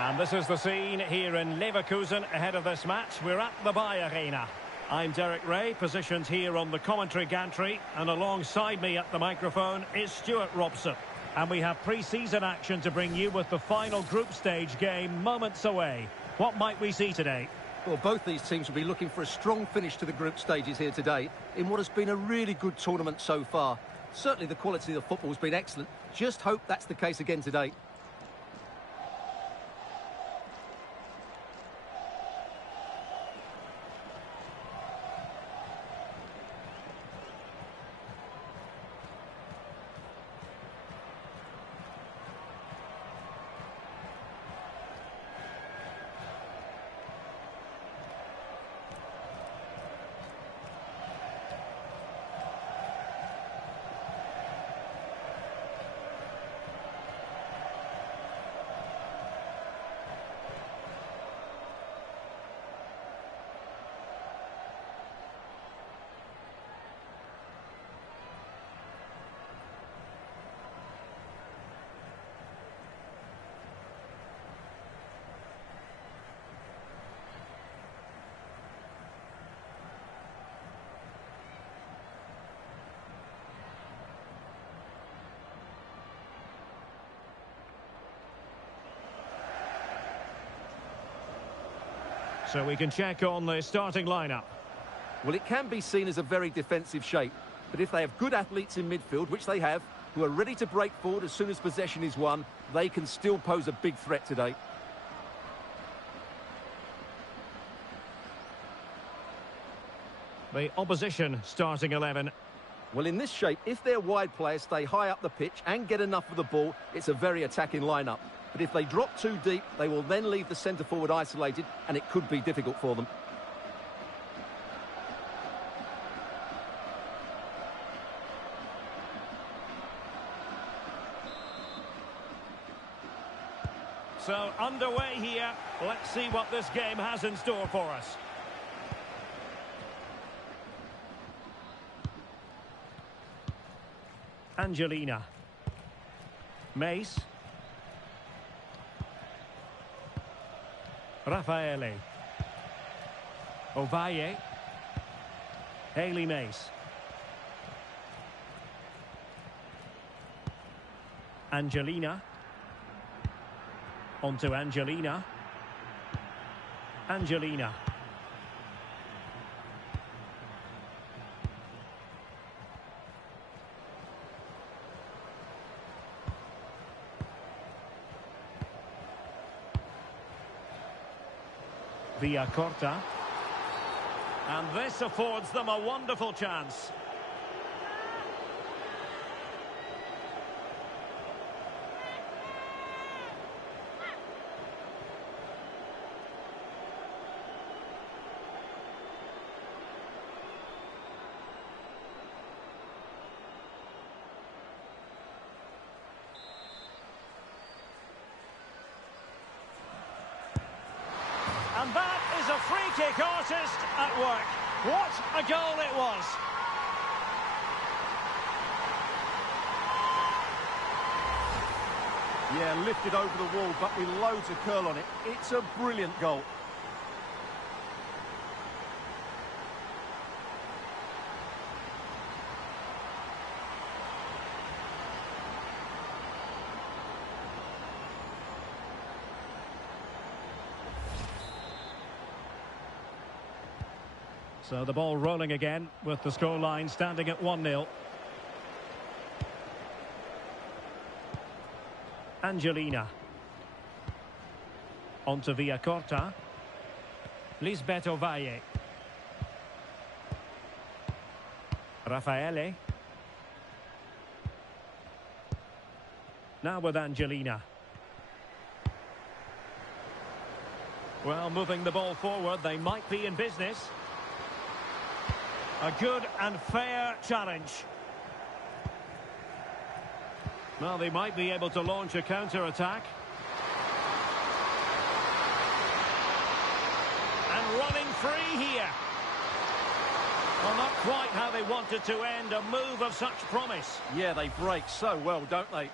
And this is the scene here in Leverkusen ahead of this match. We're at the Bayer Arena. I'm Derek Ray, positioned here on the commentary gantry, and alongside me at the microphone is Stuart Robson. And we have pre-season action to bring you with the final group stage game moments away. What might we see today? Well, both these teams will be looking for a strong finish to the group stages here today in what has been a really good tournament so far. Certainly the quality of the football has been excellent. Just hope that's the case again today. So we can check on the starting lineup. Well, it can be seen as a very defensive shape, but if they have good athletes in midfield, which they have, who are ready to break forward as soon as possession is won, they can still pose a big threat today. The opposition starting 11. Well, in this shape, if their wide players stay high up the pitch and get enough of the ball, it's a very attacking lineup. But if they drop too deep, they will then leave the centre-forward isolated, and it could be difficult for them. So, underway here. Let's see what this game has in store for us. Angelina. Mace. Raffaele. Ovalle. Haley Mace. Angelina. Onto Angelina. Angelina. Via Corta. And this affords them a wonderful chance. And that is a free-kick artist at work. What a goal it was. Yeah, lifted over the wall, but with loads of curl on it. It's a brilliant goal. So the ball rolling again with the scoreline standing at 1-0. Angelina. Onto Villacorta. Lisbeth Ovalle. Raffaele. Now with Angelina. Well, moving the ball forward, they might be in business. A good and fair challenge. Well, they might be able to launch a counter-attack. And running free here. Well, not quite how they wanted to end a move of such promise. Yeah, they break so well, don't they?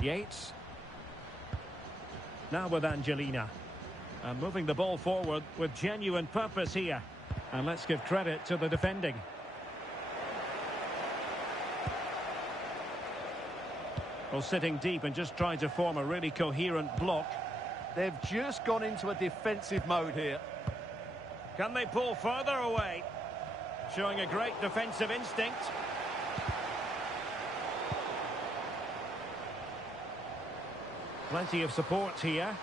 Yates. Now with Angelina. And moving the ball forward with genuine purpose here. And let's give credit to the defending. Well, sitting deep and just trying to form a really coherent block. They've just gone into a defensive mode here. Can they pull further away? Showing a great defensive instinct. Plenty of support here.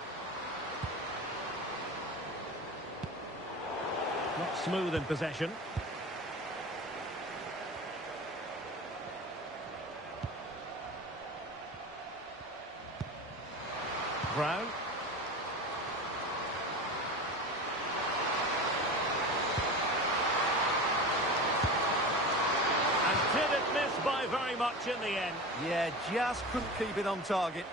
Not smooth in possession. Brown. And didn't miss by very much in the end. Yeah, just couldn't keep it on target.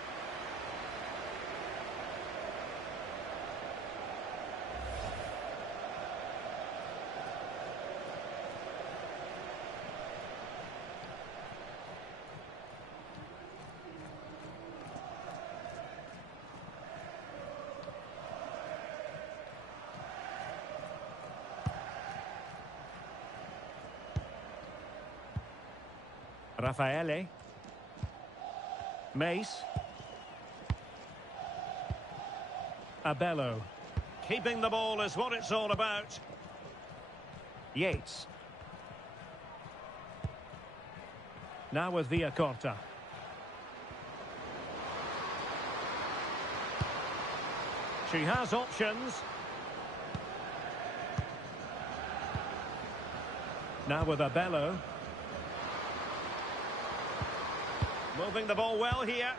Raffaele. Mace. Abello. Keeping the ball is what it's all about. Yates. Now with Villacorta. She has options. Now with Abello. Moving the ball well here.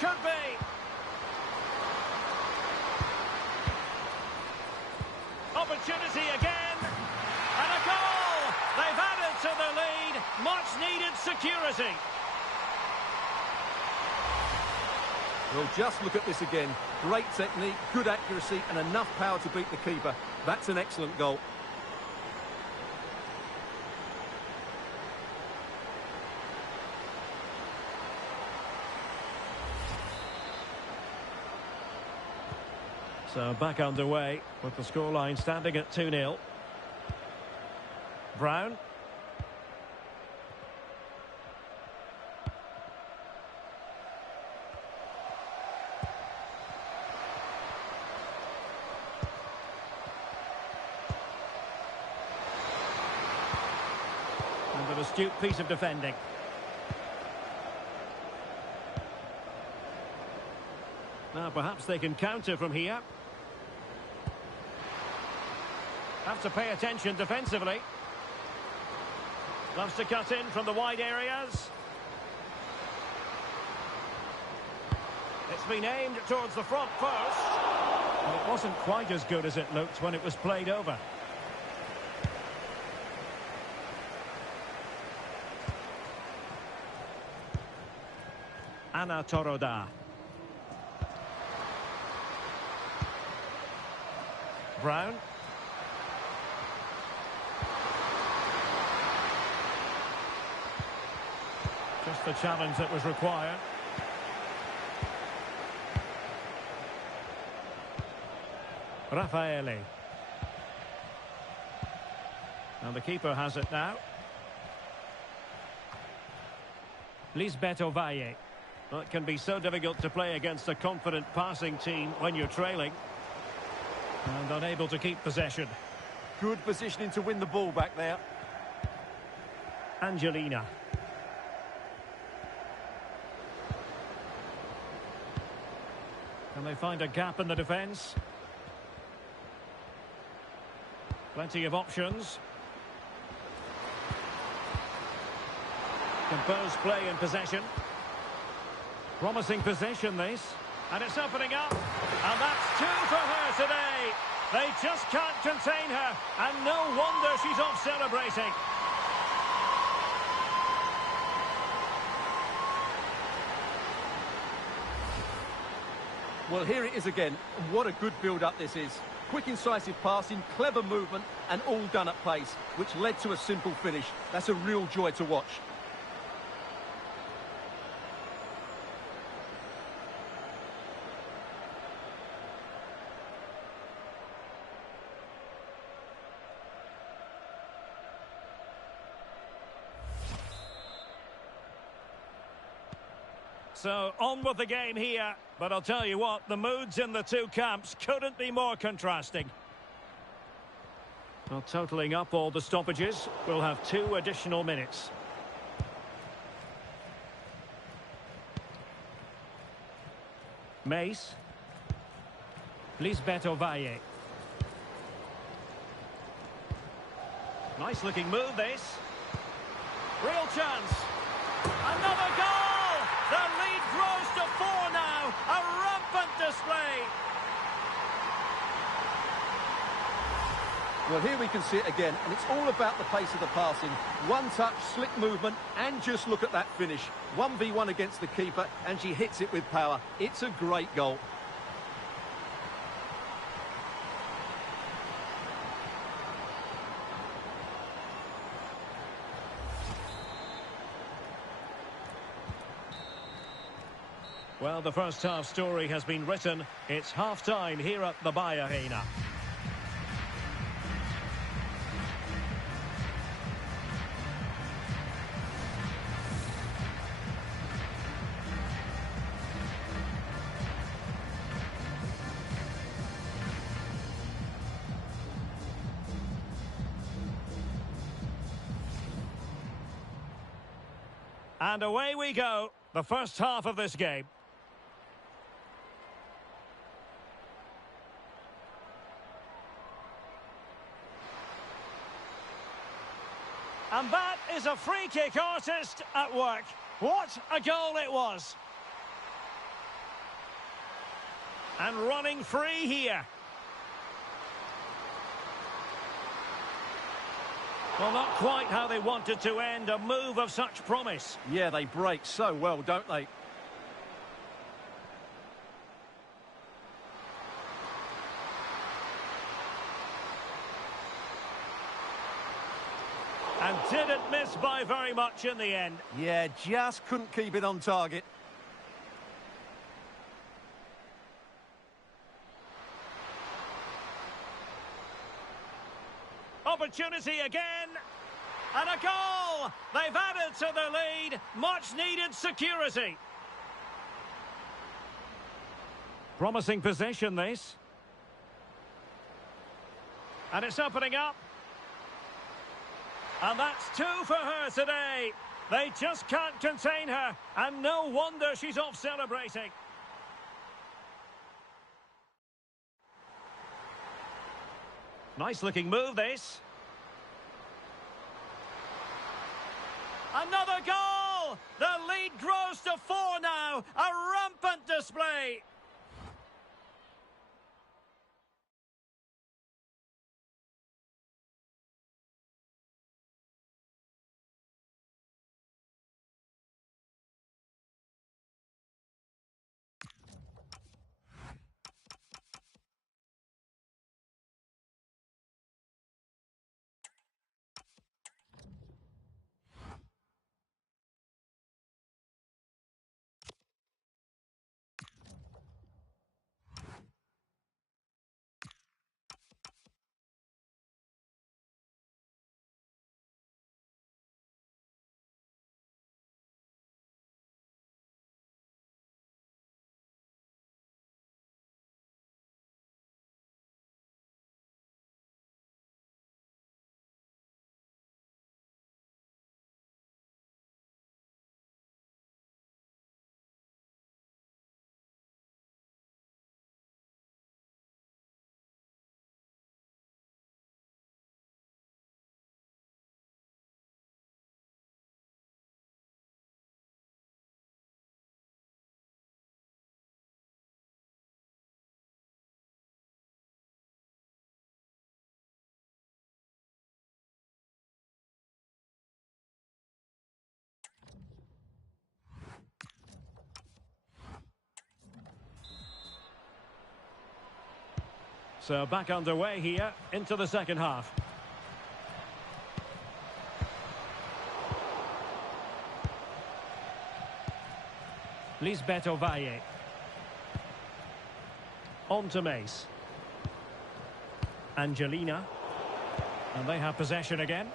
Could be. Opportunity again. And a goal! They've added to the lead. Much needed security. Well, just look at this again. Great technique, good accuracy, and enough power to beat the keeper. That's an excellent goal. So back underway with the scoreline standing at 2-0. Brown. And an astute piece of defending. Now perhaps they can counter from here. Have to pay attention defensively. Loves to cut in from the wide areas. It's been aimed towards the front post. And it wasn't quite as good as it looked when it was played over. Ana Toroda. Brown. Just the challenge that was required. Raffaele. And the keeper has it now. Lisbeth Valle. Well, it can be so difficult to play against a confident passing team when you're trailing. And unable to keep possession. Good positioning to win the ball back there. Angelina. Can they find a gap in the defence? Plenty of options. Composed play in possession. Promising possession this. And it's opening up. And that's two for her today. They just can't contain her. And no wonder she's off celebrating. Well, here it is again. What a good build-up this is. Quick, incisive passing, clever movement, and all done at pace, which led to a simple finish. That's a real joy to watch. So, on with the game here. But I'll tell you what, the moods in the two camps couldn't be more contrasting. Well, totalling up all the stoppages, we'll have 2 additional minutes. Mace. Lisbeth Ovalle. Nice looking move, this. Real chance. Another goal! The lead grows to 4 now. A rampant display. Well, here we can see it again, and it's all about the pace of the passing. One touch, slick movement, and just look at that finish. 1v1 against the keeper, and she hits it with power. It's a great goal. Well, the first half story has been written. It's half-time here at the Bayer Arena. And away we go, the first half of this game. And that is a free kick artist at work. What a goal it was. And running free here. Well, not quite how they wanted to end a move of such promise. Yeah, they break so well, don't they? And didn't miss by very much in the end. Yeah, just couldn't keep it on target. Opportunity again. And a goal! They've added to the lead. Much needed security. Promising possession, this. And it's opening up. And that's 2 for her today. They just can't contain her. And no wonder she's off celebrating. Nice looking move, this. Another goal! The lead grows to 4 now. A rampant display. So back underway here into the second half. Lisbeth Ovalle. On to Mace. Angelina. And they have possession again.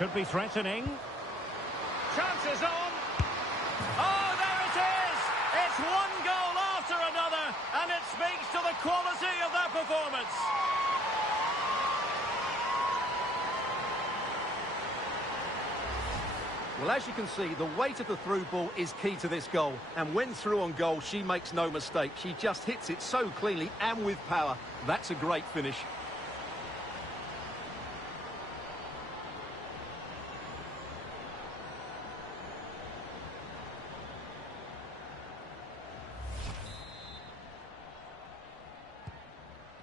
Could be threatening. Chances on. Oh, there it is! It's one goal after another, and it speaks to the quality of their performance. Well, as you can see, the weight of the through ball is key to this goal. And when through on goal, she makes no mistake. She just hits it so cleanly and with power. That's a great finish.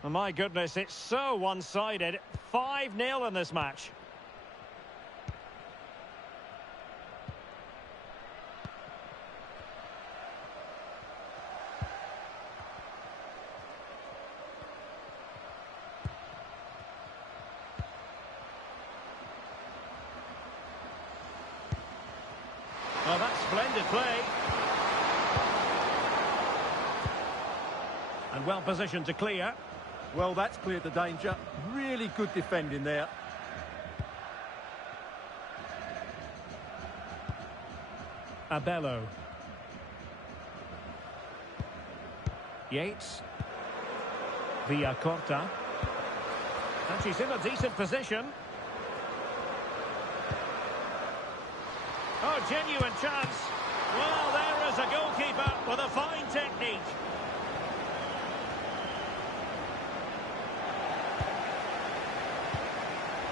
Oh, my goodness, it's so one-sided. 5-0 in this match. Well, that's splendid play. And well positioned to clear. Well, that's cleared the danger. Really good defending there. Abello. Yates. Villacorta. And she's in a decent position. Oh, genuine chance. Well, there is a goalkeeper with a fine technique.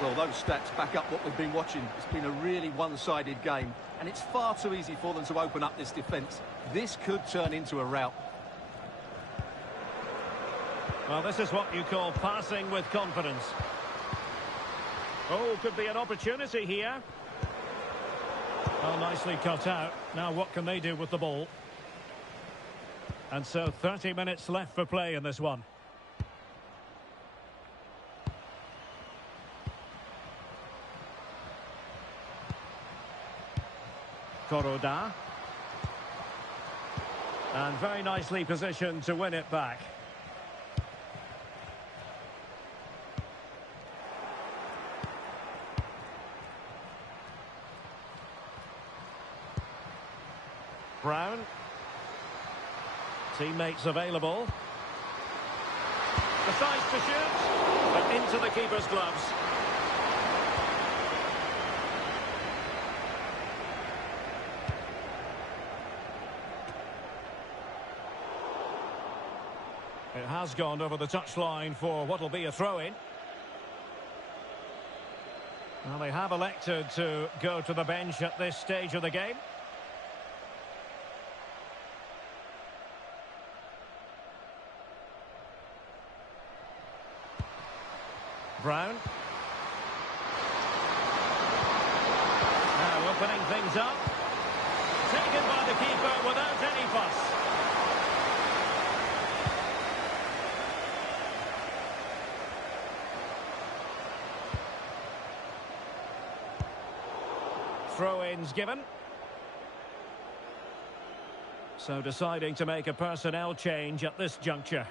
Well, those stats back up what we've been watching. It's been a really one-sided game, and it's far too easy for them to open up this defence. This could turn into a rout. Well, this is what you call passing with confidence. Oh, could be an opportunity here. Oh, nicely cut out. Now what can they do with the ball? And so 30 minutes left for play in this one. Coroda. And very nicely positioned to win it back. Brown. Teammates available. Decides to shoot, but into the keeper's gloves. It has gone over the touchline for what will be a throw-in. Well, they have elected to go to the bench at this stage of the game. Brown. Now opening things up. Taken by the keeper without any fuss. Throw-ins given. So deciding to make a personnel change at this juncture.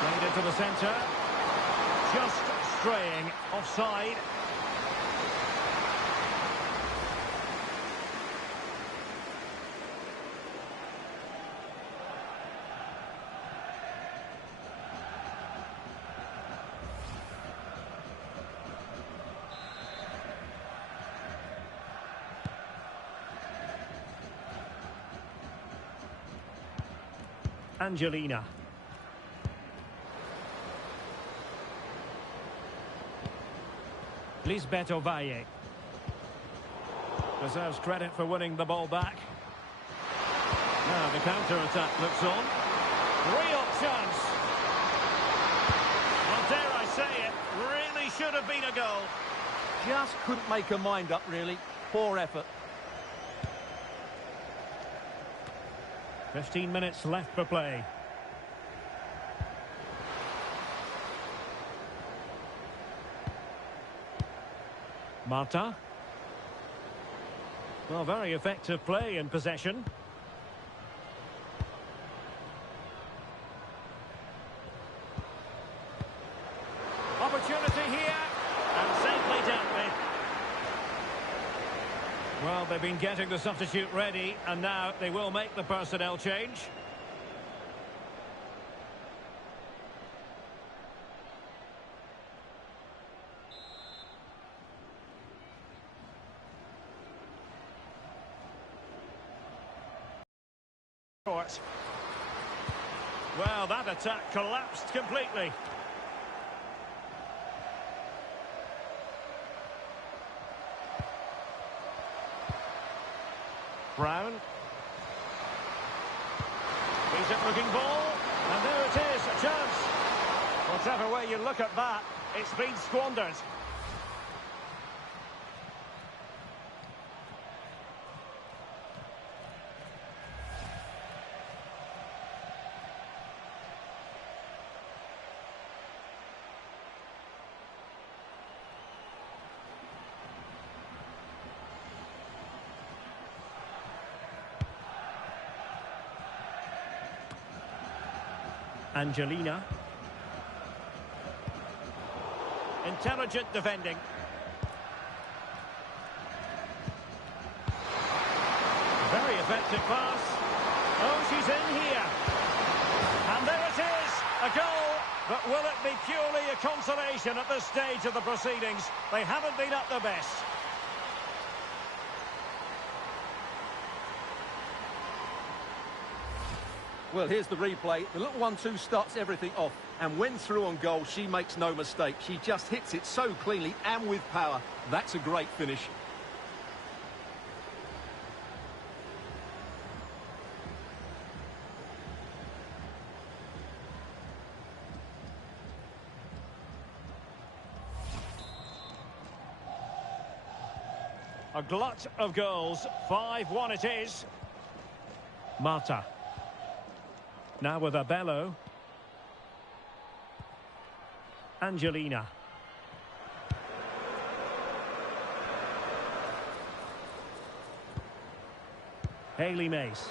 Played into the centre. Just straying offside. Angelina. Lisbeth Ovalle. Deserves credit for winning the ball back. Now the counter-attack looks on. Real chance. Well, dare I say it, really should have been a goal. Just couldn't make her mind up, really. Poor effort. 15 minutes left for play. Marta. Well, very effective play in possession. Opportunity here, and safely dealt with. Well, they've been getting the substitute ready, and now they will make the personnel change. Well, that attack collapsed completely. Brown. Decent looking ball. And there it is, a chance. Whatever way you look at that, it's been squandered. Angelina. Intelligent defending. Very effective pass. Oh, she's in here. And there it is, a goal. But will it be purely a consolation at this stage of the proceedings? They haven't been at their best. Well, here's the replay. The little 1-2 starts everything off. And when through on goal, she makes no mistake. She just hits it so cleanly and with power. That's a great finish. A glut of goals. 5-1 it is. Marta. Now with Abello. Angelina. Hayley Mace.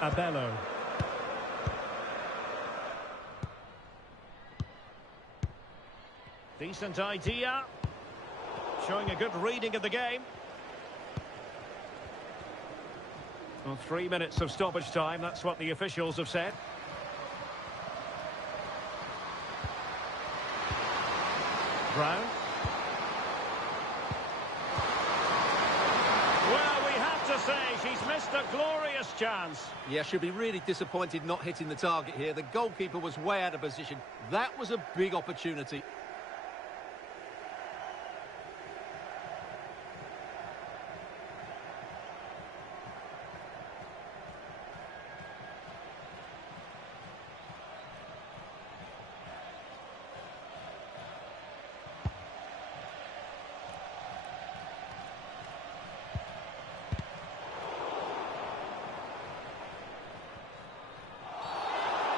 Abello. Decent idea. Showing a good reading of the game. Well, 3 minutes of stoppage time, that's what the officials have said. Brown. Well, we have to say she's missed a glorious chance. Yeah, she'll be really disappointed not hitting the target here. The goalkeeper was way out of position. That was a big opportunity.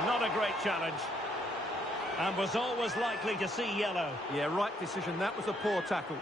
Not a great challenge. And was always likely to see yellow. Yeah, right decision. That was a poor tackle.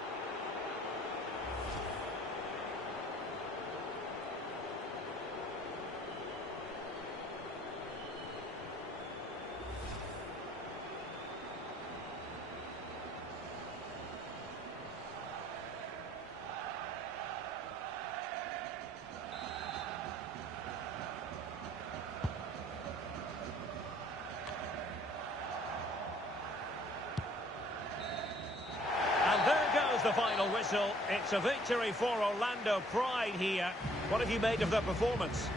The final whistle. It's a victory for Orlando Pride here. What have you made of their performance?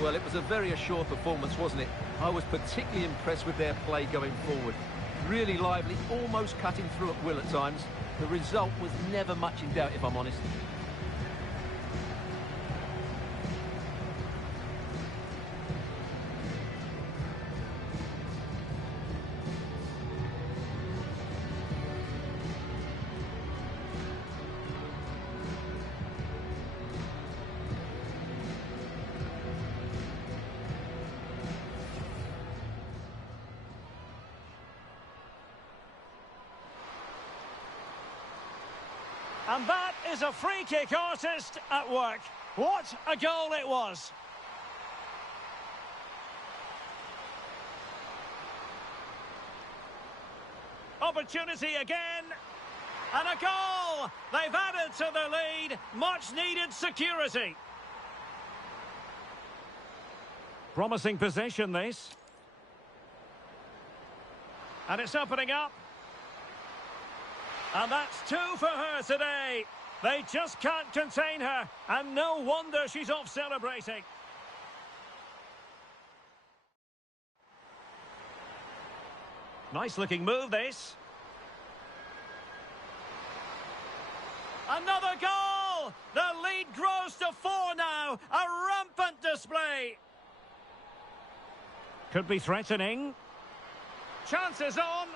Well, it was a very assured performance, wasn't it? I was particularly impressed with their play going forward. Really lively, almost cutting through at will at times. The result was never much in doubt, if I'm honest. And that is a free kick artist at work. What a goal it was. Opportunity again. And a goal! They've added to the lead. Much needed security. Promising possession, this. And it's opening up. And that's 2 for her today. They just can't contain her. And no wonder she's off celebrating. Nice looking move, this. Another goal! The lead grows to 4 now. A rampant display. Could be threatening. Chances on.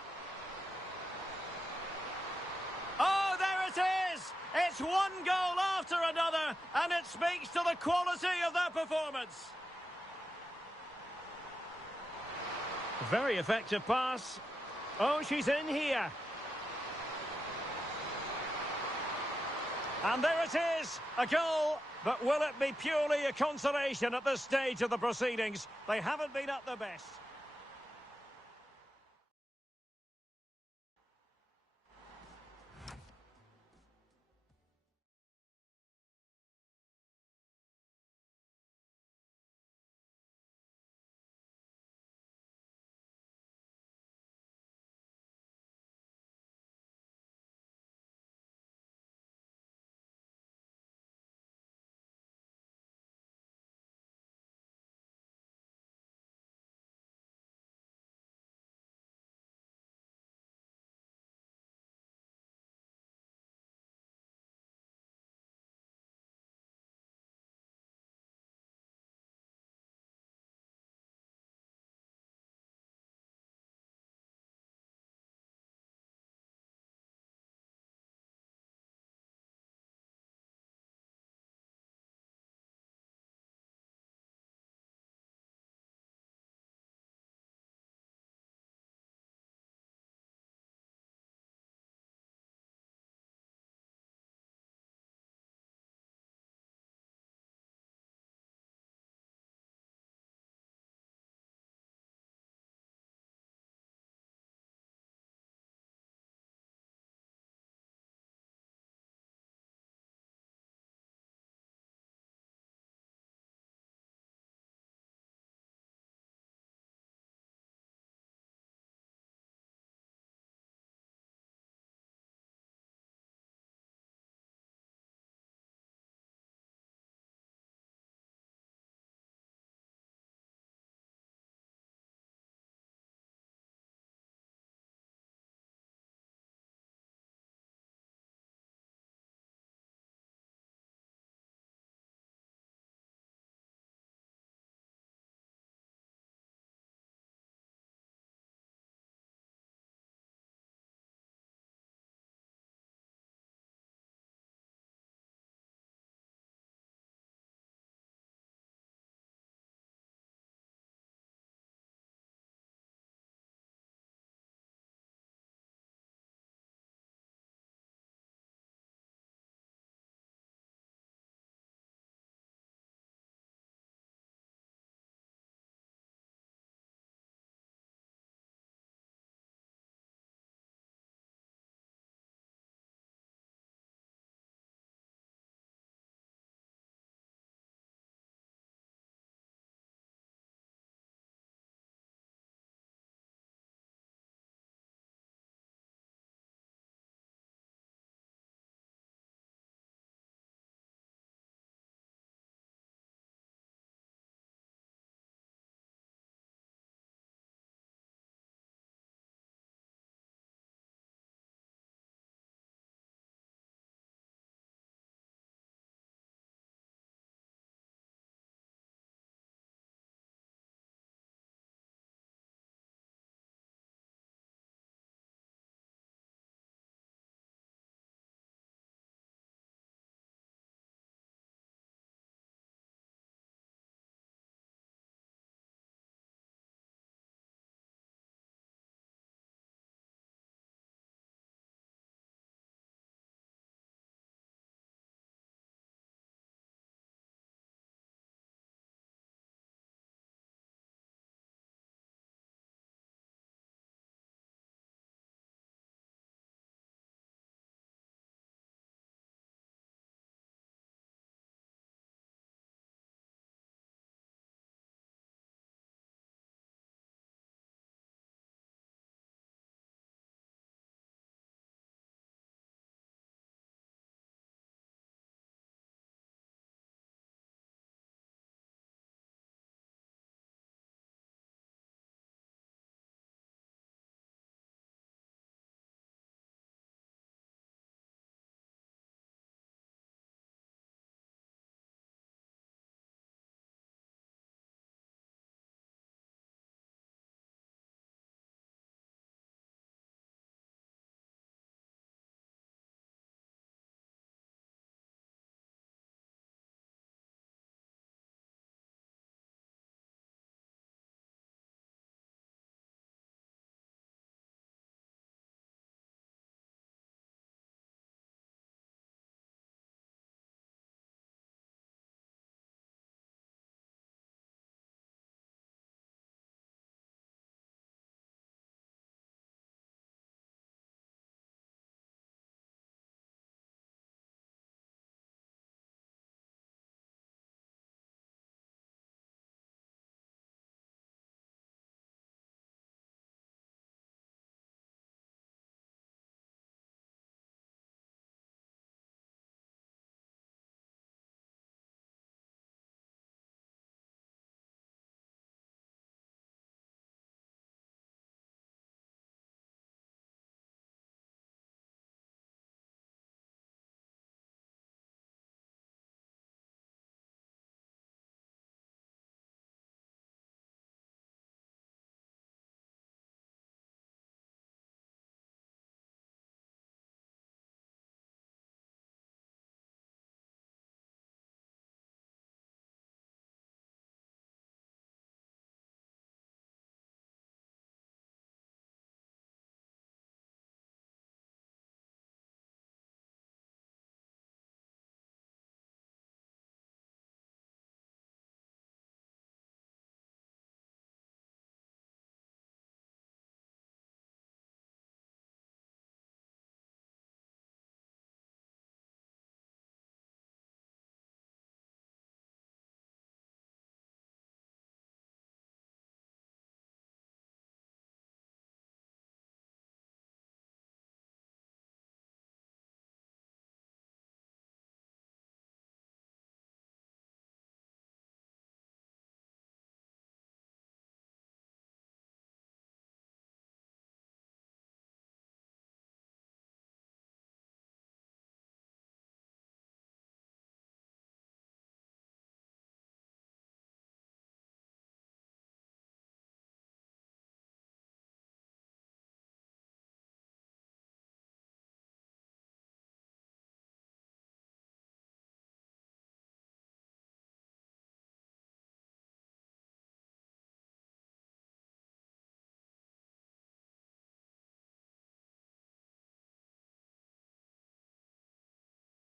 Oh, there it is! It's one goal after another, and it speaks to the quality of their performance. Very effective pass. Oh, she's in here. And there it is, a goal. But will it be purely a consolation at this stage of the proceedings? They haven't been at their best.